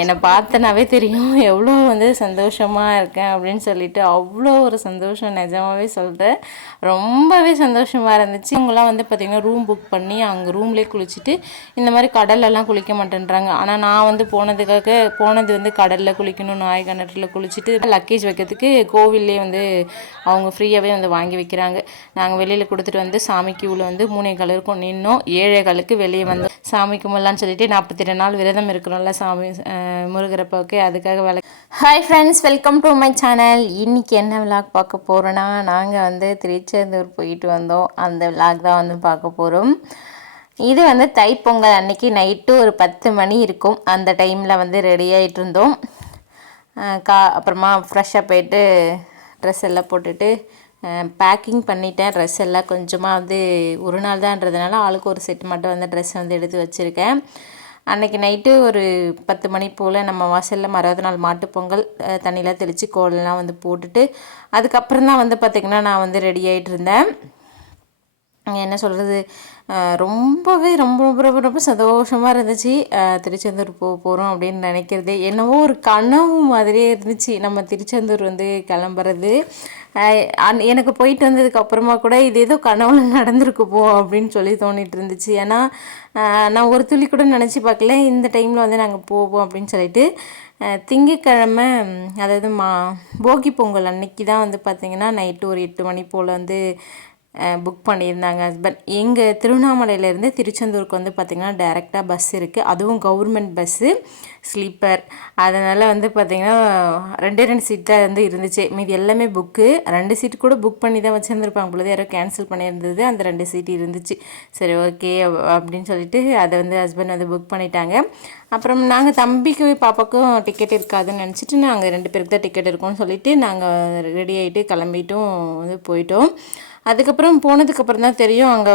என்னை பார்த்தனாவே தெரியும் எவ்வளோ வந்து சந்தோஷமாக இருக்கேன் அப்படின்னு சொல்லிட்டு அவ்வளோ ஒரு சந்தோஷம் நிஜமாகவே சொல்கிறேன் ரொம்பவே சந்தோஷமாக இருந்துச்சு. அவங்களாம் வந்து பார்த்திங்கன்னா ரூம் புக் பண்ணி அங்கே ரூம்லேயே குளிச்சுட்டு இந்த மாதிரி கடல்லலாம் குளிக்க மாட்டேன்றாங்க. ஆனால் நான் வந்து போனதுக்காக போனது வந்து கடலில் குளிக்கணும் நாய் கிணற்றுல குளிச்சுட்டு லக்கேஜ் வைக்கிறதுக்கு கோவில்லே வந்து அவங்க ஃப்ரீயாகவே வந்து வாங்கி வைக்கிறாங்க. நாங்கள் வெளியில் கொடுத்துட்டு வந்து சாமிக்கு உள்ள வந்து மூணே கலருக்கும் நின்னோம். ஏழை கலுக்கு வெளியே வந்து சாமி முல்லான்னு சொல்லிட்டு நாற்பத்தி ரெண்டு நாள் விரதம் இருக்கிறோம்ல சாமி அஹ், அதுக்காக வேலை hi friends welcome to my channel இன்றைக்கி என்ன விளாக் பார்க்க போகிறோன்னா நாங்கள் வந்து திருச்செந்தூர் போயிட்டு வந்தோம். அந்த விளாக் தான் வந்து பார்க்க போகிறோம் இது வந்து தைப்பொங்கல் அன்னைக்கு நைட்டு ஒரு பத்து மணி இருக்கும். அந்த டைமில் வந்து ரெடி ஆகிட்டு இருந்தோம். கா அப்புறமா ஃப்ரெஷ்ஷாக போயிட்டு ட்ரெஸ் எல்லாம் போட்டுட்டு பேக்கிங் பண்ணிட்டேன். ட்ரெஸ் எல்லாம் கொஞ்சமாக வந்து ஒரு நாள் தான்றதுனால ஆளுக்கு ஒரு செட் மட்டும் வந்து ட்ரெஸ் வந்து எடுத்து வச்சுருக்கேன். அன்னைக்கு நைட்டு ஒரு பத்து மணி போல் நம்ம வாசலில் மறாவது நாள் மாட்டுப் பொங்கல் தண்ணியெலாம் தெளித்து கோலெல்லாம் வந்து போட்டுட்டு அதுக்கப்புறம் தான் வந்து பார்த்திங்கன்னா நான் வந்து ரெடி ஆகிட்டு இருந்தேன். என்ன சொல்கிறது ரொம்பவே ரொம்ப ரொம்ப ரொம்ப ரொம்ப சந்தோஷமாக இருந்துச்சு. திருச்செந்தூர் போக போகிறோம் அப்படின்னு நினைக்கிறது என்னவோ ஒரு கனவு மாதிரியே இருந்துச்சு. நம்ம திருச்செந்தூர் வந்து கிளம்புறது. எனக்கு போயிட்டு வந்ததுக்கு அப்புறமா கூட இது ஏதோ கனவுல நடந்திருக்கு போ அப்படின்னு சொல்லி தோணிட்டு இருந்துச்சு. ஏன்னா நான் ஒரு துளி கூட நினச்சி பார்க்கல. இந்த டைமில் வந்து நாங்கள் போவோம் அப்படின்னு சொல்லிட்டு திங்கக்கிழமை அதாவது மா போகி பொங்கல் அன்னைக்கு தான் வந்து பார்த்திங்கன்னா நைட்டு ஒரு எட்டு மணி போல் வந்து புக் பண்ணியிருந்தாங்க ஹஸ்பண்ட் எங்கள் திருவண்ணாமலையிலேருந்து திருச்செந்தூருக்கு வந்து பார்த்திங்கன்னா டைரெக்டாக பஸ் இருக்குது அதுவும் கவர்மெண்ட் பஸ்ஸு ஸ்லீப்பர் அதனால் வந்து பார்த்திங்கன்னா ரெண்டே ரெண்டு சீட் தான் வந்து இருந்துச்சு. மீதி எல்லாமே புக்கு ரெண்டு சீட் கூட புக் பண்ணி தான் வச்சுருந்துருப்பாங்க பொழுது யாரோ கேன்சல் பண்ணியிருந்தது அந்த ரெண்டு சீட் இருந்துச்சு. சரி ஓகே அப்படின்னு சொல்லிட்டு அதை வந்து ஹஸ்பண்ட் வந்து புக் பண்ணிட்டாங்க. அப்புறம் நாங்கள் தம்பிக்கு பாப்பாக்கும் டிக்கெட் இருக்காதுன்னு நினச்சிட்டு நாங்கள் ரெண்டு பேருக்கு தான் டிக்கெட் இருக்கும்னு சொல்லிட்டு நாங்கள் ரெடி ஆகிட்டு கிளம்பிட்டும் வந்து போயிட்டோம். அதுக்கப்புறம் போனதுக்கப்புறம் தான் தெரியும் அங்கே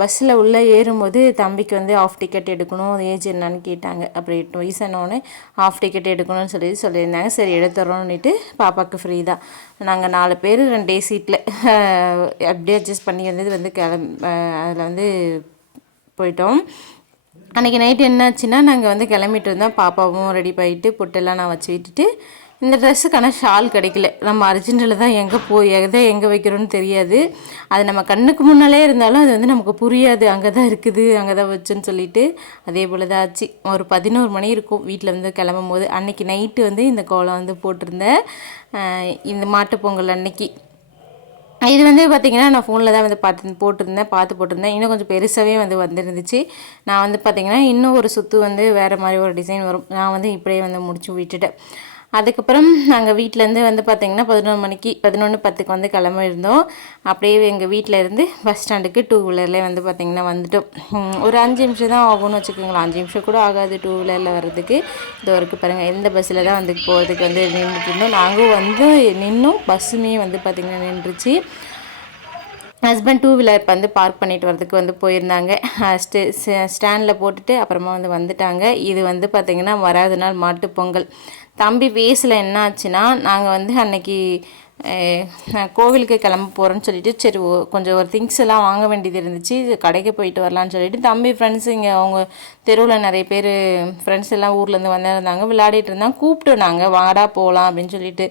பஸ்ஸில் உள்ளே ஏறும்போது தம்பிக்கு வந்து ஆஃப் டிக்கெட் எடுக்கணும் ஏஜ் என்னன்னு கேட்டாங்க. அப்புறம் எட்டு வயசானோடனே ஆஃப் டிக்கெட் எடுக்கணும்னு சொல்லி சொல்லியிருந்தாங்க. சரி எடுத்துறோன்னுட்டு பாப்பாவுக்கு ஃப்ரீ தான். நாங்கள் நாலு பேர் ரெண்டே சீட்டில் அப்படியே அட்ஜஸ்ட் பண்ணி வந்தது வந்து கிளம் அதில் வந்து போயிட்டோம். அன்றைக்கி நைட்டு என்னாச்சுன்னா நாங்கள் வந்து கிளம்பிட்டு இருந்தோம். பாப்பாவும் ரெடி பண்ணிட்டு பொட்டெல்லாம் நான் வச்சு விட்டுட்டு இந்த ட்ரெஸ்ஸுக்கான ஷால் கிடைக்கல. நம்ம அர்ஜென்ட்டில் தான் எங்கே போய் எதை எங்கே வைக்கிறோன்னு தெரியாது. அது நம்ம கண்ணுக்கு முன்னாலே இருந்தாலும் அது வந்து நமக்கு புரியாது. அங்கே தான் இருக்குது அங்கே தான் வச்சுன்னு சொல்லிட்டு அதே போல் தான் ஆச்சு. ஒரு பதினோரு மணி இருக்கும் வீட்டில் வந்து கிளம்பும் போது அன்றைக்கி நைட்டு வந்து இந்த கோலம் வந்து போட்டிருந்தேன். இந்த மாட்டுப் பொங்கல் அன்னைக்கு. இது வந்து பார்த்திங்கன்னா நான் ஃபோனில் தான் வந்து பார்த்து போட்டிருந்தேன் பார்த்து போட்டிருந்தேன். இன்னும் கொஞ்சம் பெருசாகவே வந்து வந்துருந்துச்சு. நான் வந்து பார்த்திங்கன்னா இன்னும் ஒரு சுற்று வந்து வேறு மாதிரி ஒரு டிசைன் வரும். நான் வந்து இப்படியே வந்து முடிச்சு விட்டுட்டேன். அதுக்கப்புறம் நாங்கள் வீட்டிலேருந்து வந்து பார்த்திங்கன்னா பதினொன்று மணிக்கு பதினொன்று பத்துக்கு வந்து கிளம்பியிருந்தோம். அப்படியே எங்கள் வீட்டில் இருந்து பஸ் ஸ்டாண்டுக்கு டூ வீலர்லேயே வந்து பார்த்திங்கன்னா வந்துட்டோம். ஒரு அஞ்சு நிமிஷம் தான் ஆகும்னு வச்சுக்கோங்களேன். அஞ்சு நிமிஷம் கூட ஆகாது டூ வீலரில் வர்றதுக்கு. இது வரைக்கும் பாருங்கள் எந்த பஸ்ஸில் தான் வந்து போகிறதுக்கு வந்து நின்றுட்டு இருந்தோம். நாங்களும் வந்து நின்றும் பஸ்ஸுமே வந்து பார்த்திங்கன்னா நின்றுச்சு. ஹஸ்பண்ட் டூ வீலர் இப்போ வந்து பார்க் பண்ணிட்டு வரதுக்கு வந்து போயிருந்தாங்க. ஸ்டே ஸ்டாண்டில் போட்டுட்டு அப்புறமா வந்து வந்துட்டாங்க. இது வந்து பார்த்திங்கன்னா வராத நாள் மாட்டுப்பொங்கல் தம்பி வயசில் என்ன ஆச்சுன்னா நாங்கள் வந்து அன்னைக்கு கோவிலுக்கு கிளம்ப போகிறேன்னு சொல்லிட்டு சரி கொஞ்சம் ஒரு திங்ஸ் எல்லாம் வாங்க வேண்டியது இருந்துச்சு. கடைக்கு போயிட்டு வரலான்னு சொல்லிட்டு தம்பி ஃப்ரெண்ட்ஸ் இங்கே அவங்க தெருவில் நிறைய பேர் ஃப்ரெண்ட்ஸ் எல்லாம் ஊர்லேருந்து வந்திருந்தாங்க விளையாடிட்டு இருந்தாங்க. கூப்பிட்டு நாங்கள் வாடா போகலாம் அப்படின்னு சொல்லிட்டு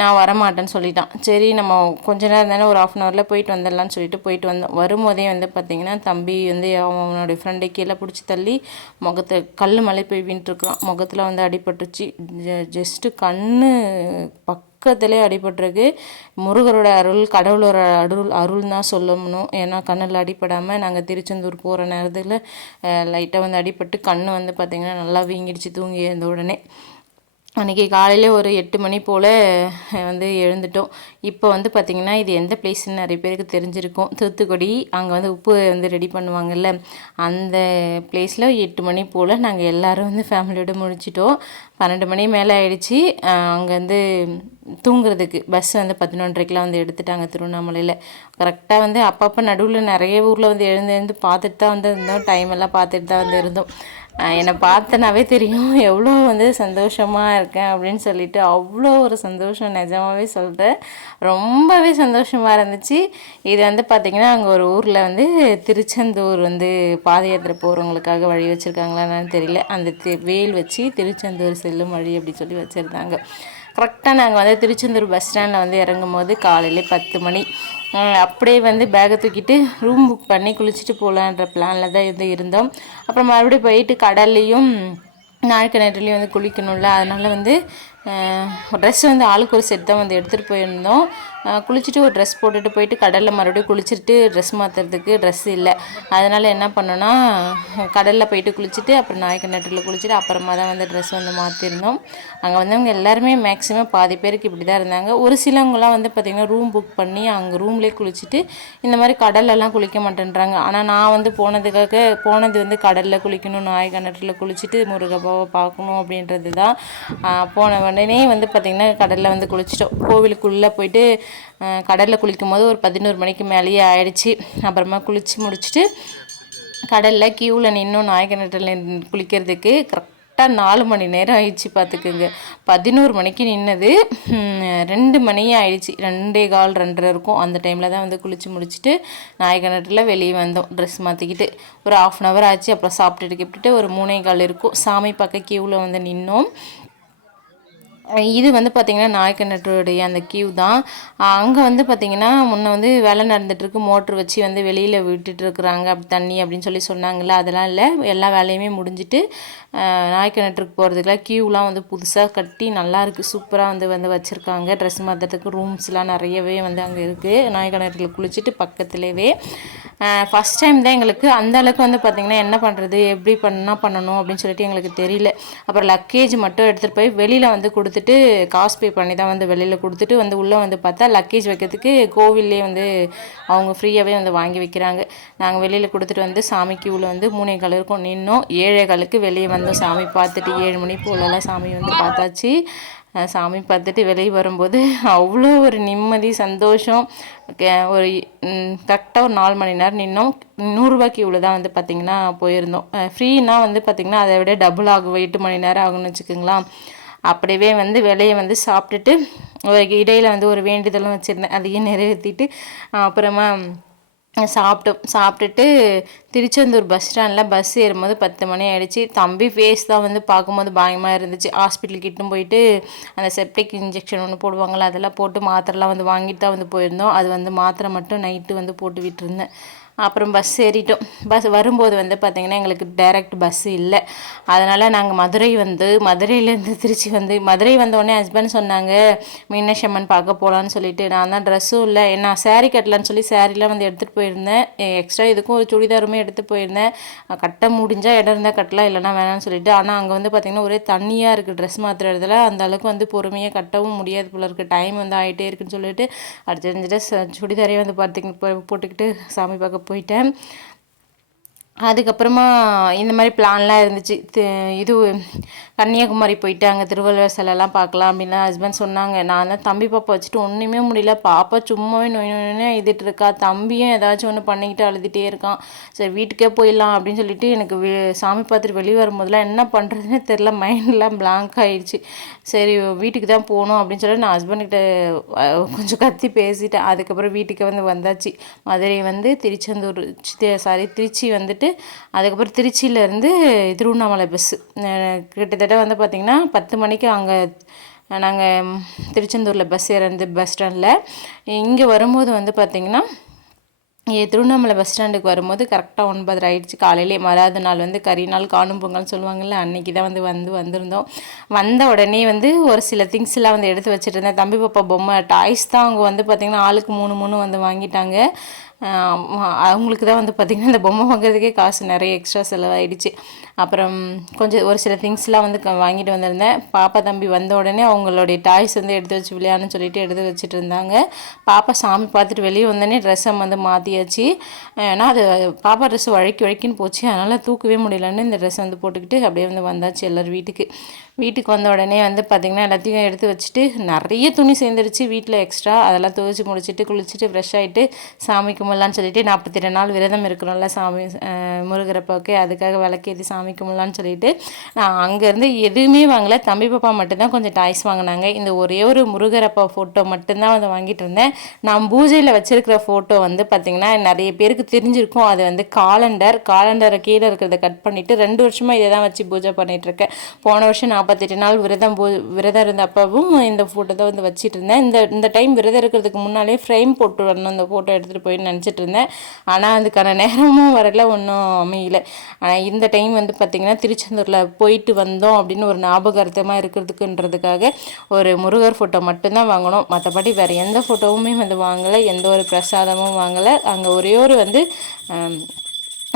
நான் வரமாட்டேன்னு சொல்லிட்டான். சரி நம்ம கொஞ்ச நேரம் தானே ஒரு ஆஃப் அன் ஹவரில் போயிட்டு வந்துடலாம்னு சொல்லிட்டு போயிட்டு வந்தோம் வரும்போதே வந்து பார்த்திங்கன்னா தம்பி வந்து அவனுடைய ஃப்ரெண்டை கீழே பிடிச்சி தள்ளி முகத்தை கல் மலை போய் வின்ட்டுருக்கான் முகத்தில் வந்து அடிபட்டுச்சு ஜஸ்ட்டு கண்ணு பக்கத்திலே அடிபட்டிருக்கு. முருகரோட அருள் கடவுளோட அருள் அருள் தான் சொல்லணும். ஏன்னா கண்ணில் அடிப்படாமல் நாங்கள் திருச்செந்தூர் போகிற நேரத்தில் லைட்டாக வந்து அடிபட்டு கண் வந்து பார்த்திங்கன்னா நல்லா வீங்கிடுச்சு தூங்கி இருந்த உடனே. அன்றைக்கி காலையில் ஒரு எட்டு மணி போல் வந்து எழுந்துட்டோம். இப்போ வந்து பார்த்திங்கன்னா இது எந்த பிளேஸ்ன்னு நிறைய பேருக்கு தெரிஞ்சிருக்கும். தூத்துக்குடி அங்கே வந்து உப்பு வந்து ரெடி பண்ணுவாங்கல்ல. அந்த பிளேஸில் எட்டு மணி போல் நாங்கள் எல்லோரும் வந்து ஃபேமிலியோடு முடிச்சிட்டோம். பன்னெண்டு மணி மேலே ஆயிடுச்சு. அங்கே வந்து தூங்குறதுக்கு பஸ் வந்து பதினொன்றரைக்கெலாம் வந்து எடுத்துட்டாங்க திருவண்ணாமலையில். கரெக்டாக வந்து அப்பப்போ நடுவில் நிறைய ஊரில் வந்து எழுந்து எழுந்து பார்த்துட்டு தான் வந்து இருந்தோம். டைம் எல்லாம் பார்த்துட்டு தான் வந்து இருந்தோம். என்னை பார்த்தனாவே தெரியும் எவ்வளோ வந்து சந்தோஷமாக இருக்கேன் அப்படின்னு சொல்லிட்டு அவ்வளோ ஒரு சந்தோஷம் நிஜமாகவே சொல்கிறேன் ரொம்பவே சந்தோஷமாக இருந்துச்சு. இது வந்து பார்த்திங்கன்னா அங்கே ஒரு ஊரில் வந்து திருச்செந்தூர் வந்து பாத யாத்திரை போகிறவங்களுக்காக வழி வச்சுருக்காங்களான்னு தெரியல. அந்த தி- வேல் வச்சு திருச்செந்தூர் செல்லும் வழி அப்படி சொல்லி வச்சுருந்தாங்க. கரெக்டாக நாங்கள் வந்து திருச்செந்தூர் பஸ் ஸ்டாண்டில் வந்து இறங்கும் போது காலையிலே பத்து மணி. அப்படியே வந்து பேக்கை தூக்கிட்டு ரூம் புக் பண்ணி குளிச்சுட்டு போகலான்ற பிளானில் தான் இது இருந்தோம். அப்புறம் மறுபடியும் போயிட்டு கடல்லையும் நாழ்கிணற்றுலையும் வந்து குளிக்கணும்ல. அதனால் வந்து ட்ரெஸ் வந்து ஆளுக்கு ஒரு செட் தான் வந்து எடுத்துகிட்டு போயிருந்தோம். குளிச்சுட்டு ஒரு ட்ரெஸ் போட்டுட்டு போயிட்டு கடலில் மறுபடியும் குளிச்சுட்டு ட்ரெஸ் மாற்றுறதுக்கு ட்ரெஸ் இல்லை. அதனால் என்ன பண்ணோன்னா கடலில் போயிட்டு குளிச்சுட்டு அப்புறம் நாய்க்கிணற்றில் குளிச்சுட்டு அப்புறமா தான் வந்து ட்ரெஸ் வந்து மாற்றிருந்தோம் அங்கே வந்தவங்க எல்லாருமே மேக்ஸிமம் பாதி பேருக்கு இப்படி தான் இருந்தாங்க. ஒரு சிலவங்களாம் வந்து பார்த்திங்கன்னா ரூம் புக் பண்ணி அங்கே ரூம்லேயே குளிச்சுட்டு இந்த மாதிரி கடல்லலாம் குளிக்க மாட்டேன்றாங்க. ஆனால் நான் வந்து போனதுக்காக போனது வந்து கடலில் குளிக்கணும் நாய் கிணற்றில் குளிச்சுட்டு முருகப்பாவை பார்க்கணும் அப்படின்றது தான் போன உடனே வந்து பார்த்திங்கன்னா கடலில் வந்து குளிச்சிட்டோம். கோவிலுக்குள்ளே போயிட்டு கடலில் குளிக்கும் போது ஒரு பதினோரு மணிக்கு மேலேயே ஆயிடுச்சு. அப்புறமா குளித்து முடிச்சுட்டு கடலில் க்யூவில் நின்னும் நாயக்கநட்டில் குளிக்கிறதுக்கு கரெக்டாக நாலு மணி நேரம் ஆயிடுச்சு பார்த்துக்குங்க. பதினோரு மணிக்கு நின்னது ரெண்டு மணி ஆயிடுச்சு. ரெண்டே கால் ரெண்டரை இருக்கும். அந்த டைமில் தான் வந்து குளித்து முடிச்சுட்டு நாயக்கநட்டில் வெளியே வந்தோம். ட்ரெஸ் மாற்றிக்கிட்டு ஒரு ஆஃப் அன் ஹவர் ஆச்சு. அப்புறம் சாப்பிட்டுட்டு கிப்பிட்டு ஒரு மூணே கால் இருக்கும். சாமி பார்க்க க்யூவில் வந்து நின்னோம். இது வந்து பார்த்திங்கன்னா நாயக்கனட்டுடைய அந்த கியூ தான். அங்கே வந்து பார்த்திங்கன்னா முன்ன வந்து வேலை நடந்துகிட்ருக்கு மோட்ரு வச்சு வந்து வெளியில் விட்டுட்டுருக்குறாங்க. அப்படி தண்ணி அப்படின்னு சொல்லி சொன்னாங்கல்ல அதெல்லாம் இல்லை. எல்லா வேலையுமே முடிஞ்சிட்டு நாயக்கனட்டுக்கு போகிறதுக்குலாம் கியூலாம் வந்து புதுசாக கட்டி நல்லா இருக்குது சூப்பராக வந்து வந்து வச்சுருக்காங்க. ட்ரெஸ் மாற்றுறதுக்கு ரூம்ஸ்லாம் நிறையவே வந்து அங்கே இருக்குது நாயக்கனட்டில் குளிச்சுட்டு பக்கத்துலேயே ஃபஸ்ட் டைம் தான் எங்களுக்கு அந்த அளவுக்கு வந்து பார்த்திங்கன்னா என்ன பண்ணுறது எப்படி பண்ணால் பண்ணணும் அப்படின்னு சொல்லிட்டு எங்களுக்கு தெரியல. அப்புறம் லக்கேஜ் மட்டும் எடுத்துகிட்டு போய் வெளியில் வந்து கொடுத்துட்டு காசு பே பண்ணி தான் வந்து வெளியில் கொடுத்துட்டு வந்து உள்ளே வந்து பார்த்தா லக்கேஜ் வைக்கிறதுக்கு கோவில்லே வந்து அவங்க ஃப்ரீயாகவே வந்து வாங்கி வைக்கிறாங்க. நாங்கள் வெளியில் கொடுத்துட்டு வந்து சாமிக்கு உள்ள வந்து மூணே கால் இருக்கும். நின்னோம். ஏழே காலுக்கு வெளியே வந்தோம் சாமி பார்த்துட்டு ஏழு மணி போலலாம் சாமி வந்து பார்த்தாச்சு. சாமி பார்த்துட்டு வெளியே வரும்போது அவ்வளோ ஒரு நிம்மதி சந்தோஷம். கே- ஒரு கரெக்டாக ஒரு நாலு மணி நேரம் நின்னோம். நூறுரூபாய்க்கு இவ்வளோ தான் வந்து பார்த்திங்கன்னா போயிருந்தோம். ஃப்ரீனா வந்து பார்த்திங்கன்னா அதை விட டபுள் ஆகும். எட்டு மணி நேரம் ஆகும்னு வச்சுக்கோங்களா அப்படியே வந்து விலையை வந்து சாப்பிட்டுட்டு ஒரு வந்து ஒரு வேண்டுதலும் வச்சுருந்தேன். அதையும் நிறைவேற்றிட்டு அப்புறமா சாப்பிட்டோம். சாப்பிட்டுட்டு திருச்செந்தூர் பஸ் ஸ்டாண்டில் பஸ் ஏறும்போது பத்து மணி ஆகிடுச்சு தம்பி ஃபேஸ் தான் வந்து பார்க்கும்போது பயமாக இருந்துச்சு. ஹாஸ்பிட்டலுக்கு இட்டும் போயிட்டு அந்த செப்டிக் இன்ஜெக்ஷன் ஒன்று போடுவாங்கள்ல அதெல்லாம் போட்டு மாத்திரைலாம் வந்து வாங்கிட்டு தான் வந்து போயிருந்தோம். அது வந்து மாத்திரை மட்டும் நைட்டு வந்து போட்டு விட்டுருந்தேன். அப்புறம் பஸ் ஏறிட்டோம். பஸ் வரும்போது வந்து பார்த்திங்கன்னா எங்களுக்கு டைரக்ட் பஸ் இல்லை. அதனால் நாங்கள் மதுரை வந்து மதுரையிலேருந்து திருச்சி வந்து மதுரை வந்தோடனே ஹஸ்பண்ட் சொன்னாங்க மீனாட்சி அம்மன் பார்க்க போகலான்னு சொல்லிட்டு. நான் தான் ட்ரெஸ்ஸும் இல்லை நான் saree கட்டலான்னு சொல்லி சேரீலாம் வந்து எடுத்துகிட்டு போயிருந்தேன். எக்ஸ்ட்ரா இதுக்கும் ஒரு சுடிதாருமே எடுத்து போயிருந்தேன். கட்ட முடிஞ்சால் இடம் இருந்தால் கட்டலாம் இல்லைனா வேணாம்னு சொல்லிட்டு. ஆனால் அங்கே வந்து பார்த்திங்கன்னா ஒரே தண்ணியாக இருக்குது ட்ரெஸ் மாற்றுற இடத்துல. அந்த அளவுக்கு வந்து பொறுமையாக கட்டவும் முடியாது போல இருக்குது டைம் வந்து ஆகிட்டே இருக்குன்னு சொல்லிட்டு அடுத்த சுடிதாரே வந்து பார்த்திங்க போட்டுக்கிட்டு சாமி பார்க்க போயிட்டேன். அதுக்கப்புறமா இந்த மாதிரி பிளான்லாம் இருந்துச்சு. இது கன்னியாகுமரி போயிட்டு அங்கே திருவள்ளுவர் சிலைலாம் பார்க்கலாம் அப்படின்னு ஹஸ்பண்ட் சொன்னாங்க. நான் தான் தம்பி பாப்பா வச்சுட்டு ஒன்றுமே முடியல. பாப்பா சும்மாவே நொய் நொய்னு எழுதிட்டு இருக்கா. தம்பியும் ஏதாச்சும் ஒன்று பண்ணிக்கிட்டு அழுதுகிட்டே இருக்கான். சரி வீட்டுக்கே போயிடலாம் அப்படின்னு சொல்லிட்டு எனக்கு சாமி பார்த்துட்டு வெளியே வரும்போதெல்லாம் என்ன பண்ணுறதுன்னு தெரில மைண்ட்லாம் பிளாங்க் ஆகிடுச்சு சரி வீட்டுக்கு தான் போகணும் அப்படின்னு சொல்லி நான் ஹஸ்பண்ட்கிட்ட கொஞ்சம் கத்தி பேசிட்டேன். அதுக்கப்புறம் வீட்டுக்கு வந்து வந்தாச்சு. மதுரை வந்து திருச்செந்தூர் சாரி திருச்சி வந்துட்டு அதுக்கப்புறம் திருச்சியிலேருந்து திருவண்ணாமலை பஸ்ஸு கிட்டத்தட்ட வந்து பார்த்திங்கன்னா பத்து மணிக்கு அங்கே நாங்கள் திருச்செந்தூரில் பஸ் ஏறது பஸ் ஸ்டாண்டில் இங்கே வரும்போது வந்து பார்த்திங்கன்னா திருவண்ணாமலை பஸ் ஸ்டாண்டுக்கு வரும்போது கரெக்டாக ஒன்பதரை ஆயிடுச்சு. காலையிலே மறாத நாள் வந்து கறி நாள் காணும் பொங்கல்னு சொல்லுவாங்கள்ல அன்னைக்கு தான் வந்து வந்து வந்திருந்தோம். வந்த உடனே வந்து ஒரு சில திங்ஸ் எல்லாம் வந்து எடுத்து வச்சுட்டு இருந்தேன். தம்பி பாப்பா பொம்மை டாய்ஸ் தான் அவங்க வந்து பார்த்திங்கன்னா ஆளுக்கு மூணு மூணு வந்து வாங்கிட்டாங்க. அவங்களுக்கு தான் வந்து பார்த்திங்கன்னா இந்த பொம்மை வாங்குறதுக்கே காசு நிறைய எக்ஸ்ட்ரா செலவாயிடுச்சு. அப்புறம் கொஞ்சம் ஒரு சில திங்ஸ்லாம் வந்து க- வாங்கிட்டு வந்திருந்தேன். பாப்பா தம்பி வந்த உடனே அவங்களுடைய டாய்ஸ் வந்து எடுத்து வச்சு விளையாடணும்னு சொல்லிட்டு எடுத்து வச்சுட்டு இருந்தாங்க. பாப்பா சாமி பார்த்துட்டு வெளியே வந்தோடனே ட்ரெஸ்ஸை வந்து மாற்றியாச்சு ஏன்னா அது பாப்பா ட்ரெஸ் வழக்கி வழக்கின்னு போச்சு. அதனால் தூக்கவே முடியலன்னு இந்த ட்ரெஸ் வந்து போட்டுக்கிட்டு அப்படியே வந்து வந்தாச்சு எல்லோரும் வீட்டுக்கு. வீட்டுக்கு வந்த உடனே வந்து பார்த்திங்கன்னா எல்லாத்தையும் எடுத்து வச்சுட்டு நிறைய துணி சேர்ந்துருச்சு. வீட்டில் எக்ஸ்ட்ரா அதெல்லாம் துவைச்சி முடிச்சுட்டு குளிச்சுட்டு ஃப்ரெஷ் ஆகிட்டு சாமி கும்பிட்லான்னு சொல்லிட்டு நாற்பத்தி ரெண்டு நாள் விரதம் இருக்கணும்ல சாமி அஹ், அதுக்காக விளக்கேற்றி சாமி கும்பிட்லான்னு சொல்லிட்டு நான் அங்கேருந்து எதுவுமே வாங்கலை. தம்பி பாப்பா மட்டும்தான் கொஞ்சம் டாய்ஸ் வாங்கினாங்க. இந்த ஒரே ஒரு முருகரப்பா ஃபோட்டோ மட்டும்தான் வந்து வாங்கிட்டு இருந்தேன். நான் பூஜையில் வச்சுருக்கிற ஃபோட்டோ வந்து பார்த்திங்கன்னா நிறைய பேருக்கு தெரிஞ்சிருக்கும். அது வந்து காலண்டர் காலண்டரை கீழே இருக்கிறத கட் பண்ணிவிட்டு ரெண்டு வருஷமாக இதை தான் வச்சு பூஜை பண்ணிகிட்ருக்கேன் இருக்கேன். போன வருஷம் நான் நாற்பத்தெட்டு நாள் விரதம் போ விரதம் இருந்தப்பவும் இந்த ஃபோட்டோ தான் வந்து வச்சுட்டு இருந்தேன் இந்த இந்த டைம் விரதம் இருக்கிறதுக்கு முன்னாலே ஃப்ரேம் போட்டு வரணும் இந்த ஃபோட்டோ எடுத்துகிட்டு போய் நினச்சிட்டு இருந்தேன். ஆனால் அதுக்கான நேரமும் வரல ஒன்றும் அமையல. ஆனால் இந்த டைம் வந்து பார்த்திங்கன்னா திருச்செந்தூரில் போயிட்டு வந்தோம் அப்படின்னு ஒரு ஞாபகார்த்தமாக இருக்கிறதுக்குன்றதுக்காக ஒரு முருகர் ஃபோட்டோ மட்டும்தான் வாங்கணும் மற்றபடி வேறு எந்த ஃபோட்டோவுமே வந்து வாங்கலை எந்த ஒரு பிரசாதமும் வாங்கலை. அங்கே ஒரே ஒரு வந்து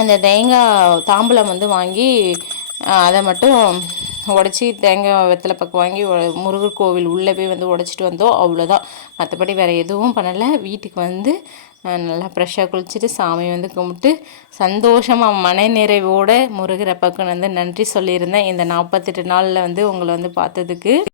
அந்த தேங்காய் தாம்பூலம் வந்து வாங்கி அதை மட்டும் உடச்சி தேங்காய் வெத்தலை பக்கம் வாங்கி முருகர் கோவில் உள்ளே போய் வந்து உடச்சிட்டு வந்தோம். அவ்வளோதான் மற்றபடி வேறு எதுவும் பண்ணலை. வீட்டுக்கு வந்து நல்லா ஃப்ரெஷ்ஷாக குளிச்சுட்டு சாமி வந்து கும்பிட்டு சந்தோஷமாக மன நிறைவோடு முருகர் பக்கம் வந்து நன்றி சொல்லியிருந்தேன். இந்த நாற்பத்தெட்டு நாளில் வந்து உங்களை வந்து பார்த்ததுக்கு.